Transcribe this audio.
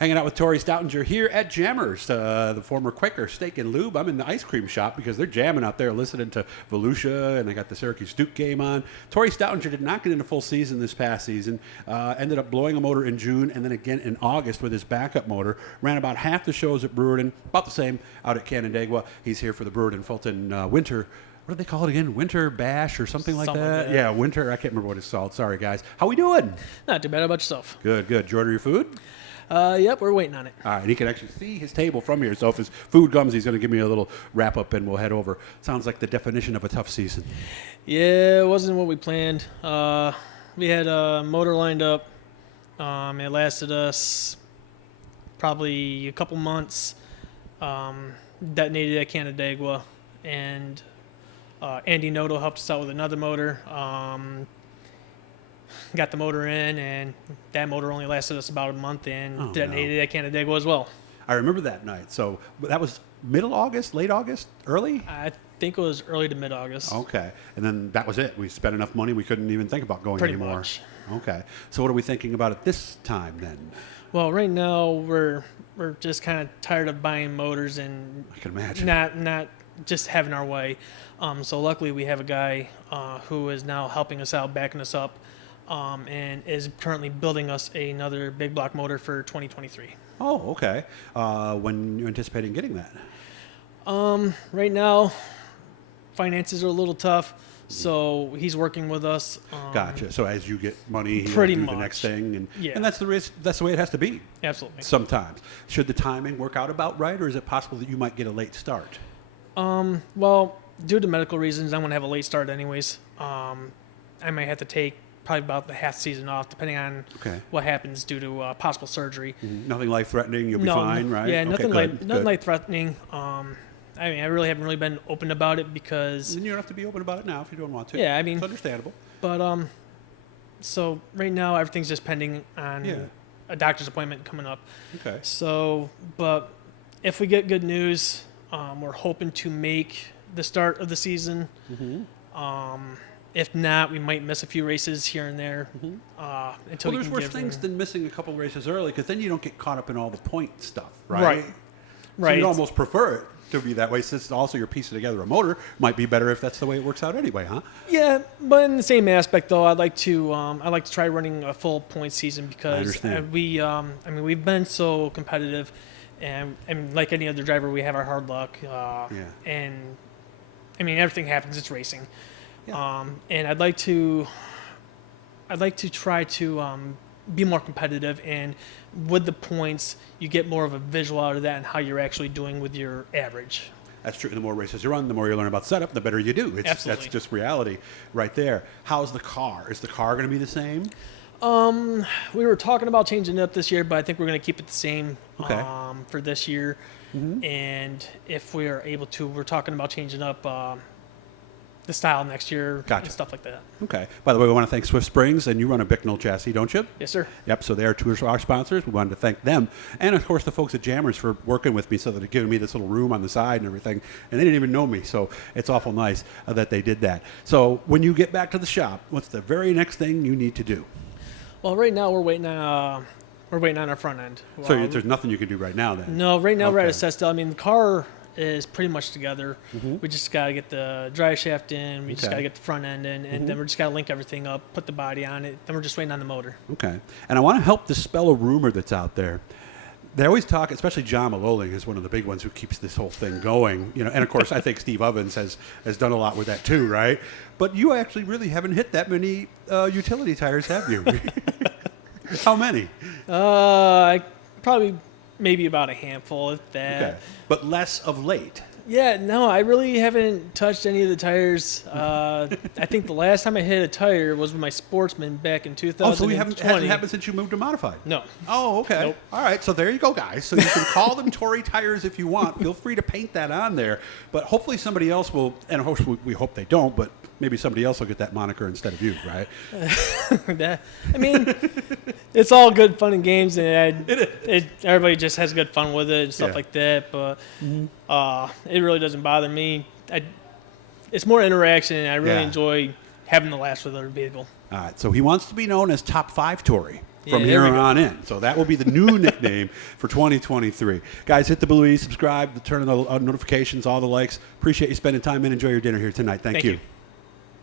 Hanging out with Tori Stoutinger here at Jammers, the former Quaker Steak and Lube. I'm in the ice cream shop because they're jamming out there listening to Volusia, and I got the Syracuse Duke game on. Tori Stoutinger did not get into full season this past season. Ended up blowing a motor in June and then again in August with his backup motor. Ran about half the shows at Brewerton, about the same out at Canandaigua. He's here for the Brewerton Fulton Winter. What do they call it again? Winter Bash or something like that? Yeah, winter. I can't remember what it's called. Sorry, guys. How we doing? Not too bad. How about yourself? Good, good. Did you order your food? Yep, we're waiting on it. All right, and he can actually see his table from here. So if his food comes, he's going to give me a little wrap-up, and we'll head over. Sounds like the definition of a tough season. Yeah, it wasn't what we planned. We had a motor lined up. It lasted us probably a couple months. Detonated at Canandaigua, and Andy Noto helped us out with another motor. Got the motor in, and that motor only lasted us about a month and detonated at Canandaigua as well. I remember that night. So that was middle August, late August, early? I think it was early to mid-August. Okay. And then that was it. We spent enough money we couldn't even think about going Pretty anymore. much. Okay. So what are we thinking about at this time then? Well, right now we're just kind of tired of buying motors and I can imagine. not just having our way. So luckily we have a guy who is now helping us out, backing us up, and is currently building us another big block motor for 2023. Oh, okay. When you're anticipating getting that? Right now, finances are a little tough, so he's working with us. Gotcha. So as you get money, he'll Pretty do much. the next thing, and Yeah. and that's the risk. That's the way it has to be. Absolutely. Sometimes. Should the timing work out about right, or is it possible that you might get a late start? Well, due to medical reasons, I'm going to have a late start anyways. I might have to take probably about the half season off, depending on what happens due to possible surgery. Mm-hmm. Nothing life-threatening. You'll be fine, right? Yeah, nothing good. life-threatening. I mean, I really haven't really been open about it because... And you don't have to be open about it now if you don't want to. Yeah, I mean... It's understandable. But, so right now, everything's just pending on a doctor's appointment coming up. Okay. So, but if we get good news, we're hoping to make the start of the season. Mm-hmm. If not, we might miss a few races here and there until we there's can worse give things than missing a couple races early, because then you don't get caught up in all the point stuff, Right. So you'd almost prefer it to be that way, since also you're piecing together a motor. Might be better if that's the way it works out anyway, huh? Yeah, but in the same aspect, though, I'd like to try running a full point season because we've been so competitive, and like any other driver, we have our hard luck. And I mean, everything happens. It's racing. Yeah. And I'd like to try to be more competitive, and with the points, you get more of a visual out of that and how you're actually doing with your average. That's true. The more races you run, the more you learn about setup, the better you do. Absolutely. That's just reality right there. How's the car? Is the car going to be the same? We were talking about changing it up this year, but I think we're going to keep it the same for this year. Mm-hmm. And if we are able to, we're talking about changing up the style next year and stuff like that. Okay. By the way, we want to thank Swift Springs, and you run a Bicknell chassis, don't you? Yes, sir. Yep, so they are two of our sponsors. We wanted to thank them. And, of course, the folks at Jammers for working with me so that they're giving me this little room on the side and everything. And they didn't even know me, so it's awful nice that they did that. So when you get back to the shop, what's the very next thing you need to do? Well, right now we're waiting on our front end. So there's nothing you can do right now then? No, right now we're at a set still. I mean, the car is pretty much together. Mm-hmm. We just got to get the drive shaft in. We just got to get the front end in, and then we're just got to link everything up, put the body on it. Then we're just waiting on the motor. Okay. And I want to help dispel a rumor that's out there. They always talk, especially John Maloling is one of the big ones who keeps this whole thing going. You know, and of course I think Steve Ovens has done a lot with that too, right? But you actually really haven't hit that many utility tires, have you? How many? Probably maybe about a handful, if that. Okay. But less of late. Yeah, no, I really haven't touched any of the tires. I think the last time I hit a tire was with my Sportsman back in 2020. Oh, so it hasn't happened since you moved to Modified? No. Oh, okay. Nope. All right, so there you go, guys. So you can call them Torrey tires if you want. Feel free to paint that on there. But hopefully somebody else will, and of course we hope they don't, but maybe somebody else will get that moniker instead of you, right? I mean, it's all good fun and games, and everybody just has good fun with it and stuff like that, but it really doesn't bother me. It's more interaction, and I really enjoy having the laughs with other people. All right, so he wants to be known as Top 5 Tori. from Yeah, here there we go. on in. So that will be the new nickname for 2023. Guys, hit the blue E, subscribe, turn on the notifications, all the likes. Appreciate you spending time and enjoy your dinner here tonight. Thank you.